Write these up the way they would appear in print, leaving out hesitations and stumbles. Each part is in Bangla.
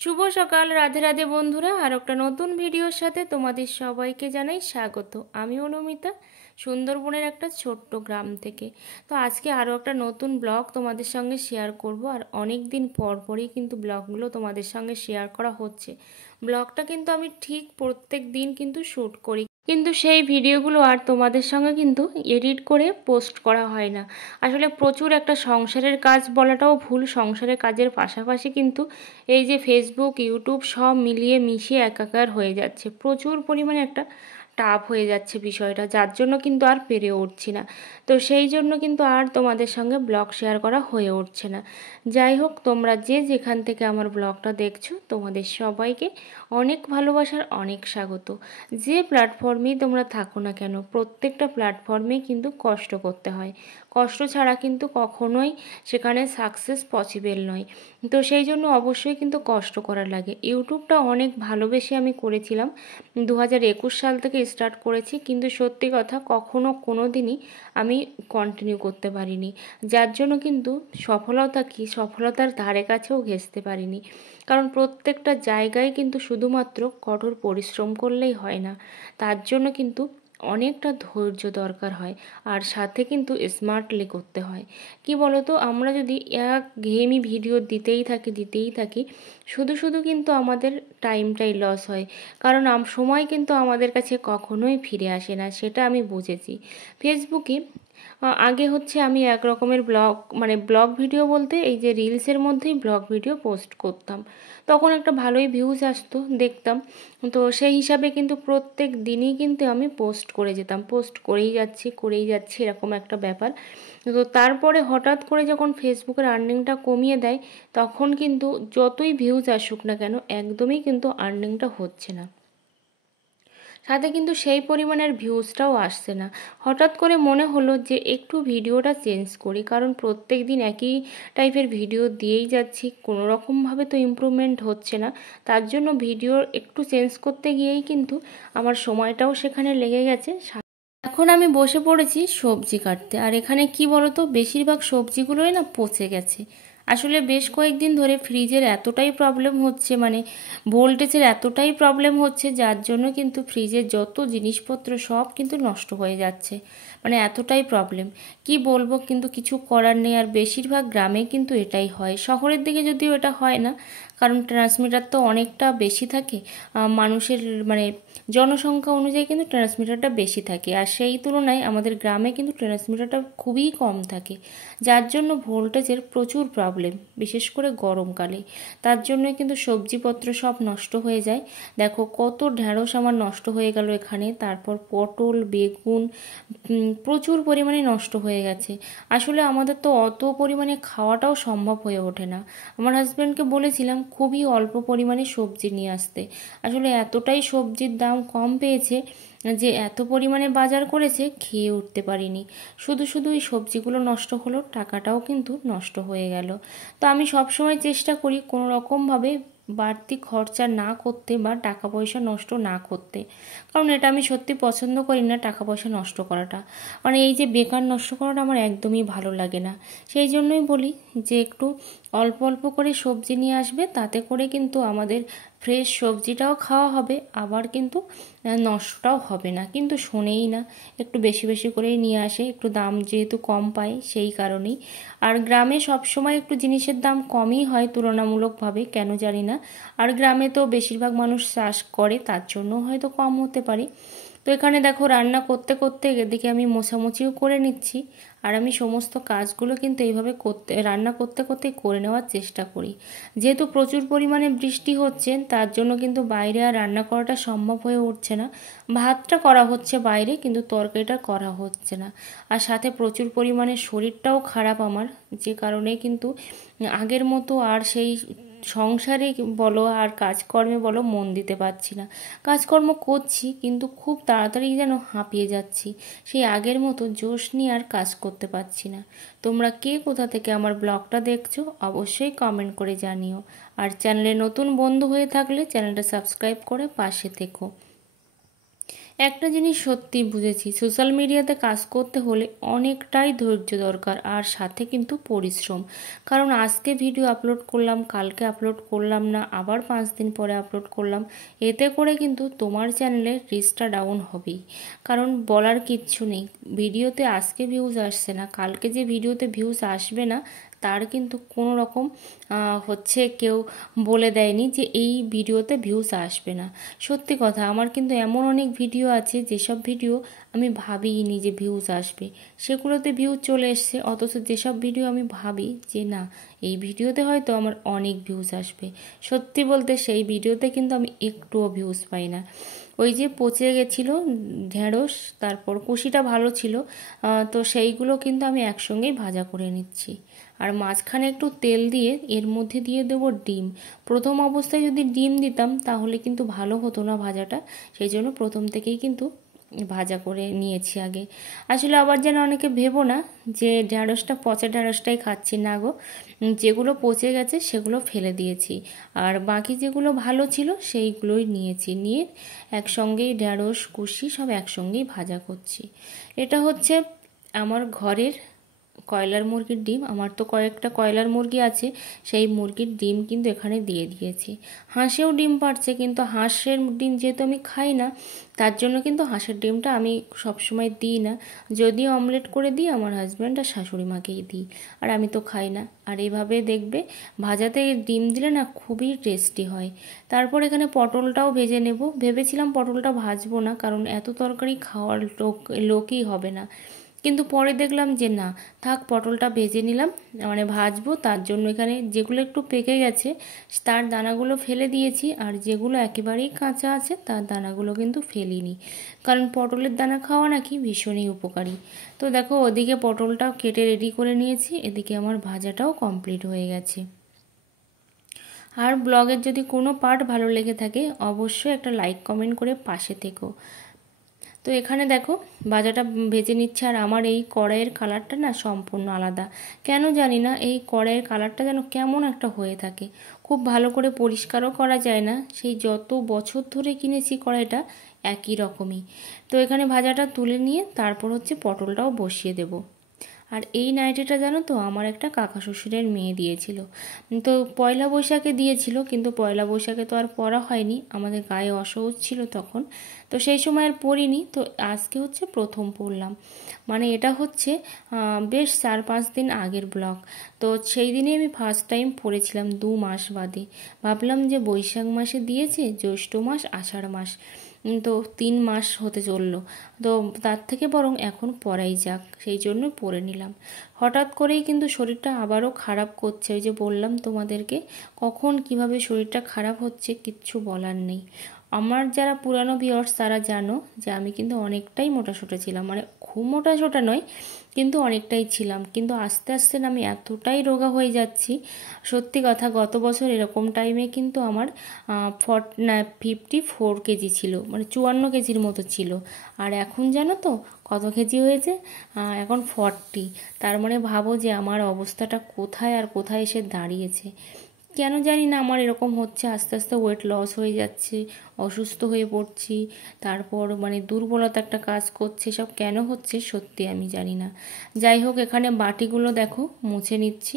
শুভ সকাল, রাধে রাধে বন্ধুরা। আর একটা নতুন ভিডিওর সাথে তোমাদের সবাইকে জানাই স্বাগত। আমি অনুমিতা, সুন্দরবনের একটা ছোট্ট গ্রাম থেকে। তো আজকে আরও একটা নতুন ব্লগ তোমাদের সঙ্গে শেয়ার করব। আর অনেক দিন পরই কিন্তু ব্লগগুলো তোমাদের সঙ্গে শেয়ার করা হচ্ছে। ব্লগটা কিন্তু আমি ঠিক প্রত্যেক দিন কিন্তু শ্যুট করি, কিন্তু সেই ভিডিওগুলো আর তোমাদের সঙ্গে কিন্তু এডিট করে পোস্ট করা হয় না। আসলে প্রচুর একটা সংসারের কাজ বলাটাও ভুল, সংসারের কাজের পাশাপাশি কিন্তু এই যে ফেসবুক, ইউটিউব সব মিলিয়ে মিশিয়ে একাকার হয়ে যাচ্ছে। প্রচুর পরিমাণে একটা টাফ হয়ে যাচ্ছে বিষয়টা, যার জন্য কিন্তু আর পেরে উঠছি না। তো সেই জন্য কিন্তু আর তোমাদের সঙ্গে ব্লগ শেয়ার করা হয়ে উঠছে না। যাই হোক, তোমরা যে যেখান থেকে আমার ব্লগটা দেখছো তোমাদের সবাইকে অনেক ভালোবাসার, অনেক স্বাগত। যে প্ল্যাটফর্মেই তোমরা থাকো না কেন, প্রত্যেকটা প্ল্যাটফর্মেই কিন্তু কষ্ট করতে হয়। কষ্ট ছাড়া কিন্তু কখনোই সেখানে সাকসেস পসিবল নয়। তো সেই জন্য অবশ্যই কিন্তু কষ্ট করা লাগে। ইউটিউবটা অনেক ভালোবেসে আমি করেছিলাম, 2021 সাল থেকে স্টার্ট করেছি, কিন্তু সত্যি কথা কখনো কোনো দিনই আমি কন্টিনিউ করতে পারিনি, যার জন্য কিন্তু সফলতার ধারে কাছেও ঘেঁষতে পারিনি। কারণ প্রত্যেকটা জায়গায় কিন্তু শুধুমাত্র কঠোর পরিশ্রম করলেই হয় না, তার জন্য কিন্তু অনেকটা ধৈর্য দরকার হয়, আর সাথে কিন্তু স্মার্টলি করতে হয়। কি বলতো, আমরা যদি একঘেয়েমি ভিডিও দিতেই থাকি শুধু শুধু কিন্তু আমাদের টাইমটাই লস হয়। কারণ সময় কিন্তু আমাদের কাছে কখনোই ফিরে আসে না, সেটা আমি বুঝেছি। ফেসবুকে আগে হচ্ছে আমি এক রকমের ব্লগ ভিডিও বলতে এই যে রিলসের মধ্যেই ব্লগ ভিডিও পোস্ট করতাম, তখন একটা ভালোই ভিউজ আসতো, দেখতাম। তো সেই হিসাবে কিন্তু প্রত্যেক দিনই কিন্তু আমি পোস্ট করে যেতাম, পোস্ট করেই যাচ্ছি এরকম একটা ব্যাপার। তো তারপরে হঠাৎ করে যখন ফেসবুকের আর্নিংটা কমিয়ে দেয়, তখন কিন্তু যতই ভিউজ আসুক না কেন একদমই কিন্তু আর্নিংটা হচ্ছে না, সাথে কিন্তু সেই পরিমাণের ভিউজটাও আসছে না। হঠাৎ করে মনে হলো যে একটু ভিডিওটা চেঞ্জ করি, কারণ প্রত্যেক দিন একই টাইপের ভিডিও দিয়েই যাচ্ছি, কোনো রকমভাবে তো ইমপ্রুভমেন্ট হচ্ছে না। তার জন্য ভিডিও একটু চেঞ্জ করতে গিয়েই কিন্তু আমার সময়টাও সেখানে লেগে গেছে। এখন আমি বসে পড়েছি সবজি কাটতে, আর এখানে কি বলতো, বেশিরভাগ সবজিগুলোই না পচে গেছে। আসলে বেশ কয়েকদিন ধরে ফ্রিজের এতটাই প্রবলেম হচ্ছে, মানে ভোল্টেজের এতটাই প্রবলেম হচ্ছে, যার জন্য কিন্তু ফ্রিজের যত জিনিসপত্র সব কিন্তু নষ্ট হয়ে যাচ্ছে। মানে এতটাই প্রবলেম, কি বলবো, কিন্তু কিছু করার নেই। আর বেশিরভাগ গ্রামে কিন্তু এটাই হয়, শহরের দিকে যদিও এটা হয় না, কারণ ট্রান্সমিটার তো অনেকটা বেশি থাকে। মানুষের মানে জনসংখ্যা অনুযায়ী কিন্তু ট্রান্সমিটারটা বেশি থাকে, আর সেই তুলনায় আমাদের গ্রামে কিন্তু ট্রান্সমিটারটা খুবই কম থাকে, যার জন্য ভোল্টেজের প্রচুর প্রবলেম, বিশেষ করে গরমকালে। তার জন্য কিন্তু সবজিপত্র সব নষ্ট হয়ে যায়। দেখো কত ঢ্যাঁড়স আমার নষ্ট হয়ে গেল এখানে, তারপর পটল, বেগুন প্রচুর পরিমাণে নষ্ট হয়ে গেছে। আসলে আমাদের তো অত পরিমাণে খাওয়াটাও সম্ভব হয়ে ওঠে না। আমার হাজব্যান্ডকে বলেছিলাম খুবই অল্প পরিমাণে সবজি নিয়ে আসতে। আসলে এতটাই সবজির দাম কম পেয়েছে যে এত পরিমাণে বাজার করেছে, খেয়ে উঠতে পারিনি। শুধু শুধু এই সবজিগুলো নষ্ট হলো, টাকাটাও কিন্তু নষ্ট হয়ে গেল। তো আমি সবসময় চেষ্টা করি কোনো রকমভাবে বাড়তি খরচা না করতে বা টাকা পয়সা নষ্ট না করতে, কারণ এটা আমি সত্যি পছন্দ করি না, টাকা পয়সা নষ্ট করাটা। মানে এই যে বেকার নষ্ট করাটা আমার একদমই ভালো লাগে না। সেই জন্যই বলি যে একটু অল্প অল্প করে সবজি নিয়ে আসবে, তাতে করে কিন্তু আমাদের ফ্রেশ সবজিটাও খাওয়া হবে, আবার কিন্তু নষ্টটাও হবে না। কিন্তু শোনেই না, একটু বেশি বেশি করেই নিয়ে আসে, একটু দাম যেহেতু কম পায় সেই কারণেই। আর গ্রামে সবসময় একটু জিনিসের দাম কমই হয় তুলনামূলকভাবে, কেন জানি না। আর গ্রামে তো বেশিরভাগ মানুষ চাষ করে, তার জন্য হয়তো কম হতে পারে। তো এখানে দেখো রান্না করতে করতে এদিকে আমি মোছামুছিও করে নিচ্ছি, আর আমি সমস্ত কাজগুলো কিন্তু এইভাবে রান্না করতে করতে করে নেওয়ার চেষ্টা করি। যেহেতু প্রচুর পরিমাণে বৃষ্টি হচ্ছে, তার জন্য কিন্তু বাইরে আর রান্না করাটা সম্ভব হয়ে উঠছে না। ভাতটা করা হচ্ছে বাইরে, কিন্তু তরকারিটা করা হচ্ছে না। আর সাথে প্রচুর পরিমাণে শরীরটাও খারাপ আমার, যে কারণে কিন্তু আগের মতো আর সেই সংসারে বলো আর কাজকর্মে বলো মন দিতে পারছি না। কাজকর্ম করছি কিন্তু খুব তাড়াতাড়ি যেন হাঁপিয়ে যাচ্ছি, সেই আগের মতো জোশ নিয়ে আর কাজ করতে পারছি না। তোমরা কে কোথা থেকে আমার ব্লগটা দেখছো অবশ্যই কমেন্ট করে জানিও, আর চ্যানেলে নতুন বন্ধু হয়ে থাকলে চ্যানেলটা সাবস্ক্রাইব করে পাশে থেকো। একটা জিনিস সত্যি বুঝেছি, সোশ্যাল মিডিয়াতে কাজ করতে হলে অনেকটাই ধৈর্য দরকার, আর সাথে কিন্তু পরিশ্রম। কারণ আজকে ভিডিও আপলোড করলাম, কালকে আপলোড করলাম না, আবার 5 দিন পরে আপলোড করলাম, এতে করে কিন্তু তোমার চ্যানেলের রিচটা ডাউন হবেই। কারণ বলার কিচ্ছু নেই, ভিডিওতে আজকে ভিউজ আসছে না, কালকে যে ভিডিওতে ভিউজ আসবে না তার কিন্তু কোনো রকম কেউ বলে দেয়নি যে এই ভিডিওতে ভিউজ আসবে না। সত্যি কথা, আমার কিন্তু এমন অনেক ভিডিও আছে যেসব ভিডিও আমি ভাবিনি যে ভিউজ আসবে, সেগুলোতে ভিউজ চলে এসছে। অথচ যেসব ভিডিও আমি ভাবি যে না এই ভিডিওতে হয়তো আমার অনেক ভিউজ আসবে, সত্যি বলতে সেই ভিডিওতে কিন্তু আমি একটুও ভিউজ পাই না। ওই যে পচে গেছিলো ঢেঁড়স, তারপর কুশিটা ভালো ছিল, তো সেইগুলো কিন্তু আমি একসঙ্গেই ভাজা করে নিচ্ছি। আর মাঝখানে একটু তেল দিয়ে এর মধ্যে দিয়ে দেবো ডিম। প্রথম অবস্থায় যদি ডিম দিতাম তাহলে কিন্তু ভালো হতো না ভাজাটা, সেই জন্য প্রথম থেকেই কিন্তু ভাজা করে নিয়েছি আগে। আসলে আবার যেন অনেকে ভেবো না যে ঢ্যাঁড়সটা পচা ঢ্যাঁড়সটাই খাচ্ছি, না গো, যেগুলো পচে গেছে সেগুলো ফেলে দিয়েছি, আর বাকি যেগুলো ভালো ছিল সেইগুলোই নিয়েছি, নিয়ে একসঙ্গেই ঢ্যাঁড়স কুশি সব একসঙ্গেই ভাজা করছি। এটা হচ্ছে আমার ঘরের কয়লার মুরগির ডিম। আমার তো কয়েকটা কয়লার মুরগি আছে, সেই মুরগির ডিম কিন্তু এখানে দিয়ে দিয়েছি। হাঁসেও ডিম পাড়ছে, কিন্তু হাঁসের ডিম যেহেতু আমি খাই না, তার জন্য কিন্তু হাঁসের ডিমটা আমি সবসময় দিই না। যদি অমলেট করে দিই আমার হাজব্যান্ড আর শাশুড়ি মাকেই দিই, আর আমি তো খাই না। আর এইভাবে দেখবে ভাজাতে ডিম দিলে না খুবই টেস্টি হয়। তারপর এখানে পটলটাও ভেজে নেব। ভেবেছিলাম পটলটা ভাজবো না, কারণ এত তরকারি খাওয়ার লোকই হবে না, কিন্তু পরে দেখলাম যে না থাক, পটলটা ভেজে নিলাম, মানে ভাজবো। তার জন্য এখানে যেগুলো একটু পেকে গেছে তার দানাগুলো ফেলে দিয়েছি, আর যেগুলো একেবারেই কাঁচা আছে তার দানাগুলো কিন্তু ফেলিনি, কারণ পটলের দানা খাওয়া নাকি ভীষণই উপকারী। তো দেখো ওদিকে পটলটাও কেটে রেডি করে নিয়েছি, এদিকে আমার ভাজাটাও কমপ্লিট হয়ে গেছে। আর ব্লগের যদি কোনো পার্ট ভালো লেগে থাকে অবশ্যই একটা লাইক কমেন্ট করে পাশে থেকো। তো এখানে দেখো ভাজাটা ভেজে নিচ্ছে, আর আমার এই কড়াইয়ের কালারটা না সম্পূর্ণ আলাদা। কেন জানি না এই কড়াইয়ের কালারটা যেন কেমন একটা হয়ে থাকে, খুব ভালো করে পরিষ্কারও করা যায় না, সেই যত বছর ধরে কিনেছি কড়াইটা একই রকমই। তো এখানে ভাজাটা তুলে নিয়ে তারপর পটলটাও বসিয়ে দেবো। আর এই নাইটিটা জানো তো আমার একটা কাকা শ্বশুরের মেয়ে দিয়েছিল, তো পয়লা বৈশাখে দিয়েছিল, কিন্তু পয়লা বৈশাখে তো আর পরা হয়নি, আমাদের গায়ে অসহজ ছিল তখন, তো সেই সময় আর পরিনি। তো আজকে প্রথম পরলাম, মানে এটা বেশ 4-5 দিন আগের ব্লগ। তো সেই দিনে আমি ফার্স্ট টাইম পরেছিলাম 2 মাস বাদে। ভাবলাম যে বৈশাখ মাসে দিয়েছে, জ্যৈষ্ঠ মাস, আষাঢ় মাস, তো 3 মাস হতে চললো, তো তার থেকে বরং এখন পরাই যাক, সেই জন্য পরে নিলাম। হঠাৎ করেই কিন্তু শরীরটা আবারও খারাপ করছে, ওই যে বললাম তোমাদেরকে, কখন কিভাবে শরীরটা খারাপ হচ্ছে কিচ্ছু বলার নেই। আমার যারা পুরানো ভিউয়ার্স তারা জানো যে আমি কিন্তু অনেকটাই মোটাসোটা ছিলাম, মানে খুব মোটাসোটা নয় কিন্তু অনেকটাই ছিলাম, কিন্তু আস্তে আস্তে না আমি এতটাই রোগা হয়ে যাচ্ছি। সত্যি কথা, গত বছর এরকম টাইমে কিন্তু আমার 54 কেজি ছিল, মানে 54 কেজির মতো ছিল। আর এখন জানো তো কত কেজি হয়েছে? এখন 40। তার মানে ভাবো যে আমার অবস্থাটা কোথায় আর কোথায় এসে দাঁড়িয়েছে। কেন জানি না আমার এরকম হচ্ছে, আস্তে আস্তে ওয়েট লস হয়ে যাচ্ছে, অসুস্থ হয়ে পড়ছি, তারপর মানে দুর্বলতা একটা কাজ করছে, সব কেন হচ্ছে সত্যি আমি জানি না। যাই হোক, এখানে বাটিগুলো দেখো মুছে নিচ্ছি,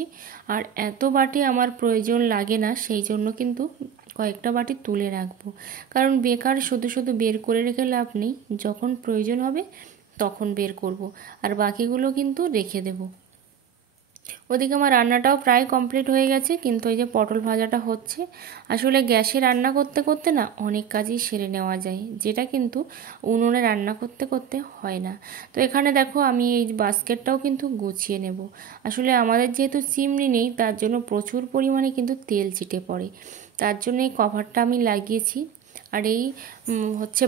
আর এত বাটি আমার প্রয়োজন লাগে না, সেই জন্য কিন্তু কয়েকটা বাটি তুলে রাখবো, কারণ বেকার শুধু শুধু বের করে রেখে লাভ নেই, যখন প্রয়োজন হবে তখন বের করব, আর বাকিগুলো কিন্তু রেখে দেবো। ওদিকে আমার রান্নাটাও প্রায় কমপ্লিট হয়ে গেছে, কিন্তু এই যে পটল ভাজাটা হচ্ছে। আসলে গ্যাসে রান্না করতে করতে না অনেক কাজই সেরে নেওয়া যায়, যেটা কিন্তু উনুনে রান্না করতে করতে হয় না। তো এখানে দেখো আমি এই বাস্কেটটাও কিন্তু গুছিয়ে নেব। আসলে আমাদের যেহেতু চিমনি নেই তার জন্য প্রচুর পরিমাণে কিন্তু তেল ছিটে পড়ে, তার জন্য এই কভারটা আমি লাগিয়েছি। আর এই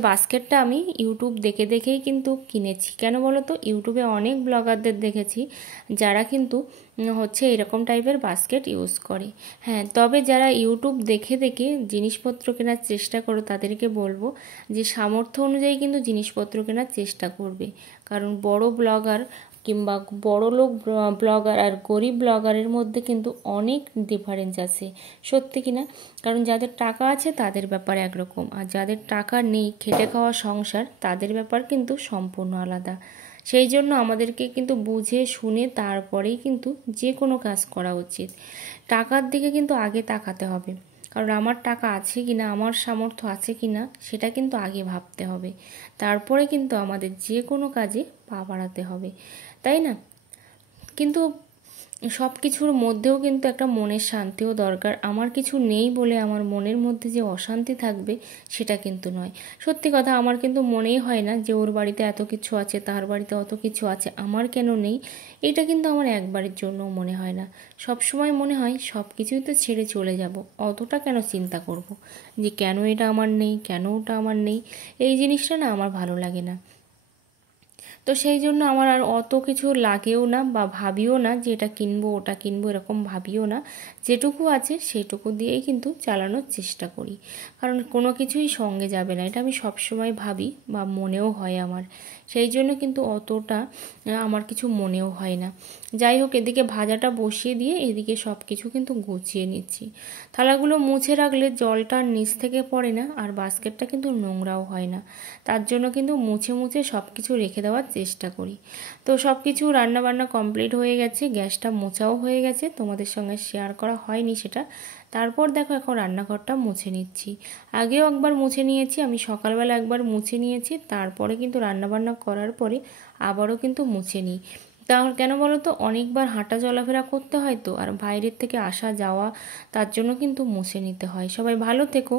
বাস্কেটটা আমি ইউটিউব দেখে দেখেই কিন্তু কিনেছি। কেন বলো তো, ইউটিউবে অনেক ব্লগারদের দেখেছি যারা কিন্তু এরকম টাইপের বাস্কেট ইউজ করে। হ্যাঁ, তবে যারা ইউটিউব দেখে দেখে জিনিসপত্র কেনার চেষ্টা করো তাদেরকে বলবো যে সামর্থ্য অনুযায়ী কিন্তু জিনিসপত্র কেনার চেষ্টা করবে, কারণ বড় ব্লগার কিংবা বড়লোক ব্লগার আর গরিব ব্লগারের মধ্যে কিন্তু অনেক ডিফারেন্স আছে, সত্যি কি না? কারণ যাদের টাকা আছে তাদের ব্যাপার একরকম, আর যাদের টাকা নেই, খেটে খাওয়া সংসার, তাদের ব্যাপার কিন্তু সম্পূর্ণ আলাদা। সেই জন্য আমাদেরকে কিন্তু বুঝে শুনে তারপরেই কিন্তু যে কোনো কাজ করা উচিত। টাকার দিকে কিন্তু আগে তাকাতে হবে, কারণ আমার টাকা আছে কি না, আমার সামর্থ্য আছে কি না, সেটা কিন্তু আগে ভাবতে হবে। তারপরে কিন্তু আমাদের যে কোনো কাজে পা বাড়াতে হবে, তাই না? কিন্তু সব কিছুর মধ্যেও কিন্তু একটা মনের শান্তিও দরকার। আমার কিছু নেই বলে আমার মনের মধ্যে যে অশান্তি থাকবে সেটা কিন্তু নয়। সত্যি কথা, আমার কিন্তু মনেই হয় না যে ওর বাড়িতে এত কিছু আছে, তার বাড়িতে অত কিছু আছে, আমার কেন নেই। এটা কিন্তু আমার একবারের জন্যও মনে হয় না। সব সময় মনে হয় সব কিছুই তো ছেড়ে চলে যাব, অতটা কেন চিন্তা করব যে কেন এটা আমার নেই, কেন ওটা আমার নেই। এই জিনিসটা না আমার ভালো লাগে না। তো সেই জন্য আমার আর অত কিছু লাগেও না, বা ভাবিও না যে এটা কিনবো ওটা কিনবো, এরকম ভাবিও না। যেটুকু আছে সেটুকু দিয়েই কিন্তু চালানোর চেষ্টা করি, কারণ কোনো কিছুই সঙ্গে যাবে না, এটা আমি সবসময় ভাবি বা মনেও হয় আমার। সেই জন্য কিন্তু অতটা আমার কিছু মনেও হয় না। যাই হোক, এদিকে ভাজাটা বসিয়ে দিয়ে এদিকে সব কিছু কিন্তু গুছিয়ে নিচ্ছি। থালাগুলো মুছে রাখলে জলটা নিচ থেকে পড়ে না, আর বাস্কেটটা কিন্তু নোংরাও হয় না। তার জন্য কিন্তু মুছে মুছে সব কিছু রেখে দেওয়ার চেষ্টা করি। তো সব কিছু রান্নাবান্না কমপ্লিট হয়ে গেছে, গ্যাসটা মোছাও হয়ে গেছে, তোমাদের সঙ্গে শেয়ার করা হয়নি সেটা। তারপর দেখো এখন রান্নাঘরটা মুছে নিচ্ছি। আগেও একবার মুছে নিয়েছি, আমি সকালবেলা একবার মুছে নিয়েছি, তারপরে কিন্তু রান্নাবান্না করার পরে আবারও কিন্তু মুছে নিই। তাহলে কেন বলো তো, অনেকবার হাঁটা চলাফেরা করতে হয় তো, আর বাইরের থেকে আসা যাওয়া, তার জন্য কিন্তু মুছে নিতে হয়। সবাই ভালো থেকো।